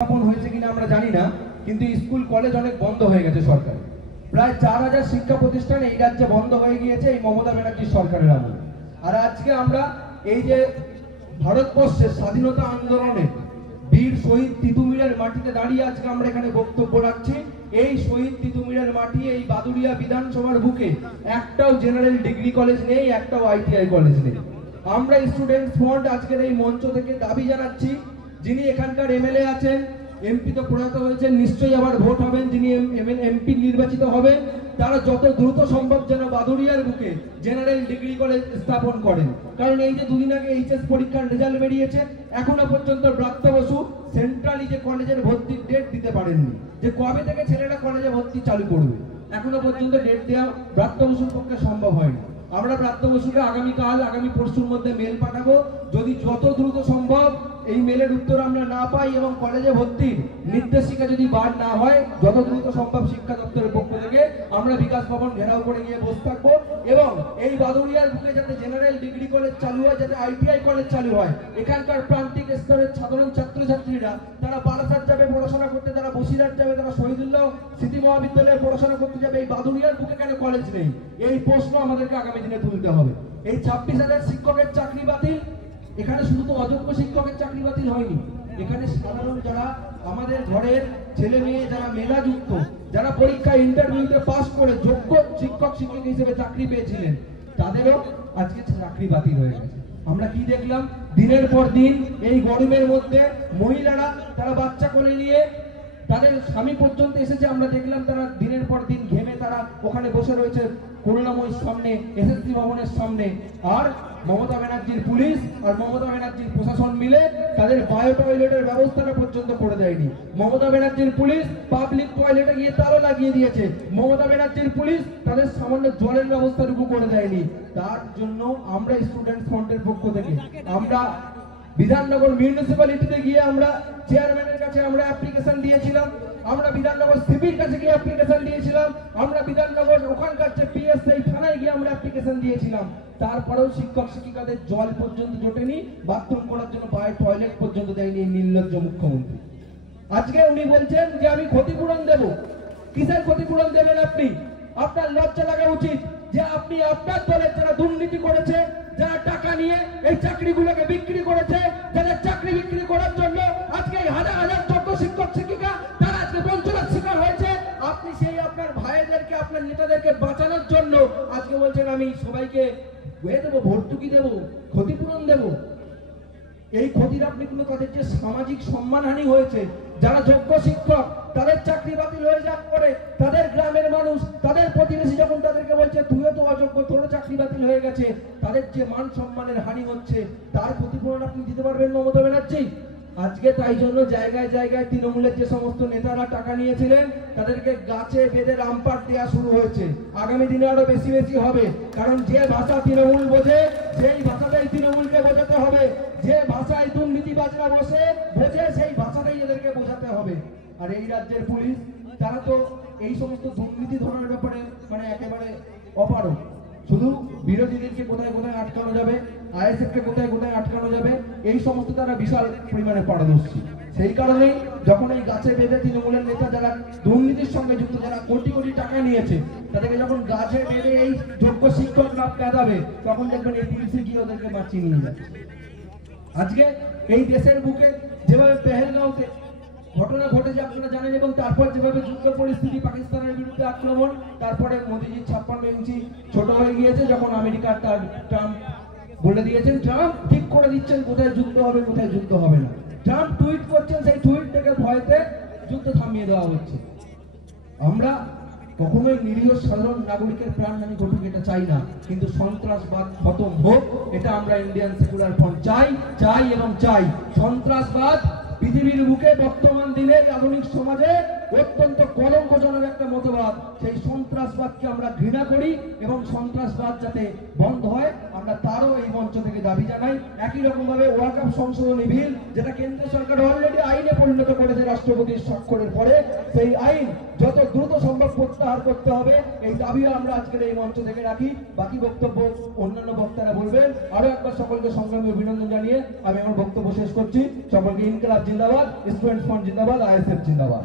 স্থাপন হয়েছে কিনা আমরা জানি না, কিন্তু স্কুল কলেজ অনেক বন্ধ হয়ে গেছে সরকার। প্রায় 4000 শিক্ষা প্রতিষ্ঠান এই রাজ্যে বন্ধ হয়ে গিয়েছে এই মমতা ব্যানার্জির সরকারের আমলে। আর আজকে আমরা এই যে ভারতবর্ষের স্বাধীনতা আন্দোলনে বীর শহীদ তিতুমিরের মাটিতে দাঁড়িয়ে আজকে আমরা এখানে বক্তব্য রাখছি। এই শহীদ তিতুমিরের মাটি, এই বাদুড়িয়া বিধানসভার বুকে একটাও জেনারেল ডিগ্রি কলেজ নেই, একটাও আইটিআই কলেজ নেই। আমরা স্টুডেন্টস ফ্রন্ট আজকের এই মঞ্চ থেকে দাবি জানাচ্ছি, যিনি এখানকার এমএলএ আছেন, এমপি তো প্রয়াত হয়েছেন, নিশ্চয়ই আবার ভোট হবেন, যিনি এমপি নির্বাচিত হবেন, তারা যত দ্রুত সম্ভব যেন বাদুড়িয়ার বুকে জেনারেল ডিগ্রি কলেজ স্থাপন করেন। কারণ এই যে দুদিন আগে এইচএস পরীক্ষার রেজাল্ট বেরিয়েছে, এখনো পর্যন্ত ব্রাত্য বসু সেন্ট্রালি যে কলেজের ভর্তির ডেট দিতে পারেননি, যে কবে থেকে ছেলেরা কলেজে ভর্তি চালু করবে, এখনো পর্যন্ত ডেট দেওয়া ব্রাত্য বসুর পক্ষে সম্ভব হয়নি। আমরা ব্রাত্য বসুকে আগামীকাল, আগামী পরশুর মধ্যে মেল পাঠাবো। যদি যত দ্রুত সম্ভব এই মেলের উত্তর আমরা না পাই এবং কলেজে ভর্তির নির্দেশিকা যদি বার না হয়, যত দ্রুত সম্ভব শিক্ষা দপ্তরের পক্ষ থেকে আমরা বিকাশ ভবন ঘেরাও করে গিয়ে বসে থাকবো। এবং এই বাদুড়িয়ার বুকে যাতে জেনারেল ডিগ্রি কলেজ চালু হয়, যাতে আইটিআই কলেজ চালু হয়। এখানকার প্রান্তিক স্তরের সাধারণ ছাত্রছাত্রীরা তারা বারাসাত যাবে পড়াশোনা করতে, তারা বসিরহাট যাবে, তারা শহীদুল্লাহ স্মৃতি মহাবিদ্যালয়ে পড়াশোনা করতে যাবে, এই বাদুড়িয়ার বুকে কেন কলেজ নেই? এই প্রশ্ন আমাদেরকে আগামী দিনে তুলতে হবে। এই 26,000 শিক্ষকের চাকরি বাতিল, এখানে শুধু তো অযোগ্য শিক্ষকের চাকরি বাতিল হয়নি, এখানে সাধারণ যারা আমাদের ঘরের ছেলে মেয়ে, যারা মেধাযুক্ত, যারা পরীক্ষা ইন্টারভিউতে পাস করে যোগ্য শিক্ষক শিক্ষক হিসেবে চাকরি পেয়েছিলেন, তাদেরও আজকে চাকরি বাতিল হয়ে গেছে। আমরা কি দেখলাম? দিনের পর দিন এই গরমের মধ্যে মহিলারা তারা বাচ্চা কোলে নিয়ে, তাদের স্বামী পর্যন্ত এসেছে, আমরা দেখলাম তারা দিনের পর দিন ঘেমে তারা ওখানে বসে রয়েছে করুণাময়ীর সামনে, এসএসসি ভবনের সামনে। আর মমতা ব্যানার্জির পুলিশ আর মমতা ব্যানার্জির প্রশাসন মিলে তাদের বায়ো টয়লেটের ব্যবস্থাটা পর্যন্ত করে দেয়নি। মমতা ব্যানার্জির পুলিশ পাবলিক টয়লেটে গিয়ে তালা লাগিয়ে দিয়েছে। মমতা ব্যানার্জির পুলিশ তাদের সামান্য জলের ব্যবস্থাটুকু করে দেয়নি। তার জন্য আমরা স্টুডেন্ট ফ্রন্টের পক্ষ থেকে আমরা বিধাননগর মিউনিসিপ্যালিটিতে গিয়ে আমরা চেয়ারম্যানের কাছে আমরা অ্যাপ্লিকেশন দিয়েছিলাম, আমরা বিধাননগর সিপির কাছে গিয়ে অ্যাপ্লিকেশন দিয়েছিলাম, আমরা বিধাননগর ওখানকার যে পিএসআই থানায় গিয়ে আমরা অ্যাপ্লিকেশন দিয়েছিলাম। তারপরেও শিক্ষক শিক্ষিকাদের জল পর্যন্ত জোটেনি, বাথরুম করার জন্য বাই টয়লেট পর্যন্ত দেয়নি এই নির্লজ্জ মুখ্যমন্ত্রী। আজকে উনি বলছেন যে আমি ক্ষতিপূরণ দেব। কিসের ক্ষতিপূরণ দেবেন আপনি? আপনার লজ্জা লাগা উচিত যে আপনি আপনার দলের যারা দুর্নীতি করেছে, যারা টাকা নিয়ে এই চাকরিগুলোকে বিক্রি করেছে, যাদের চাকরি বিক্রি করার জন্য আজকে হাজার হাজার যোগ্য শিক্ষক শিক্ষিকা তারা আজকে বঞ্চনার শিকার হয়েছে, আপনি সেই আপনার ভাইদেরকে, আপনার নেতাদেরকে বাঁচানোর জন্য আজকে বলছেন আমি সবাইকে দেবো, ভর্তুকি দেবো, ক্ষতিপূরণ দেবো। এই ক্ষতির আপনি কোনো তাদের যে সামাজিক সম্মানহানি হয়েছে, যারা যোগ্য শিক্ষক তাদের চাকরি বাতিল হয়ে যাওয়ার পরে তাদের গ্রামের মানুষ, তাদের প্রতিবেশী যখন তাদেরকে বলছে তুইও তো অযোগ্য, তোরও চাকরি বাতিল হয়ে গেছে, তাদের যে মান সম্মানের হানি হচ্ছে, তার ক্ষতিপূরণ আপনি দিতে পারবেন মমতা ব্যানার্জি? আজকে তাই জন্য জায়গায় জায়গায় তৃণমূলের যে সমস্ত নেতারা টাকা নিয়েছিলেন তাদেরকে গাছে বেঁধে রামপাট দেওয়া শুরু হয়েছে। আগামী দিনে আরো বেশি বেশি হবে, কারণ যে ভাষা তৃণমূল বোঝে সেই ভাষাটাই তৃণমূলকে বোঝাতে হবে, যে ভাষায় দুর্নীতিবাজরা বোঝে সেই ভাষাটাই এদেরকে বোঝাতে হবে। আর এই রাজ্যের পুলিশ তারা তো এই সমস্ত দুর্নীতি ধরার ব্যাপারে মানে একেবারে অপারগ। শুধু বিরোধীদেরকে কোথায় কোথায় আটকানো যাবে, আইএসএফ কে কোথায় কোথায় আটকানো যাবে, এই সমস্ত তারা বিশাল পরিমাণে পারদর্শী। সেই কারণেই যখন এই গাছে বেঁধে তৃণমূলের নেতা যারা দুর্নীতির সঙ্গে যুক্ত, যারা কোটি কোটি টাকা নিয়েছে, তাদেরকে যখন গাছে বেঁধে এই যোগ্য শিক্ষক লাভ পেদাবে, তখন দেখবেন এই পুলিশে গিয়ে ওদেরকে বাঁচিয়ে নিয়ে যাচ্ছে। আজকে এই দেশের বুকে যেভাবে পেহেলগাঁওতে ঘটনা ঘটেছে আপনারা জানেন, এবং তারপর যেভাবে যুদ্ধ পরিস্থিতি, পাকিস্তানের বিরুদ্ধে আক্রমণ, তারপরে মোদিজির 56 ইঞ্চি ছোট হয়ে গিয়েছে, যখন আমেরিকার তার ট্রাম্প বলে দিয়েছেন, ট্রাম্প ঠিক করে দিচ্ছেন কোথায় যুদ্ধ হবে কোথায় যুদ্ধ হবে না। ট্রাম্প টুইট করছেন, সেই টুইট থেকে ভয়তে যুদ্ধ থামিয়ে দেওয়া হচ্ছে। আমরা কখনোই নিরীহ সাধারণ নাগরিকের প্রাণহানি ঘটুক এটা চাই না, কিন্তু সন্ত্রাসবাদ খতম হোক এটা আমরা ইন্ডিয়ান সেকুলার ফ্রন্ট চাই এবং চাই। সন্ত্রাসবাদ পৃথিবীর বুকে বর্তমান দিনে আধুনিক সমাজে অত্যন্ত কলঙ্কজনক একটা মতবাদ। সেই সন্ত্রাসবাদকে আমরা ঘৃণা করি এবং সন্ত্রাসবাদ যাতে বন্ধ হয় আমরা তারও এই মঞ্চ থেকে দাবি জানাই। একই রকম ভাবে ওয়াকফ সংশোধনী বিল, যেটা কেন্দ্র সরকার অলরেডি আইনে পরিণত করেছে রাষ্ট্রপতির স্বাক্ষরের পরে, সেই আইন যত দ্রুত সম্ভব প্রত্যাহার করতে হবে, এই দাবিও আমরা আজকের এই মঞ্চ থেকে রাখি। বাকি বক্তব্য অন্যান্য বক্তারা বলবেন। আরো একবার সকলকে সংগ্রামী অভিনন্দন জানিয়ে আমি আমার বক্তব্য শেষ করছি। সকলকে ইনকলাব জিন্দাবাদ, স্টুডেন্টস ফ্রন্ট জিন্দাবাদ, আইএসএফ জিন্দাবাদ।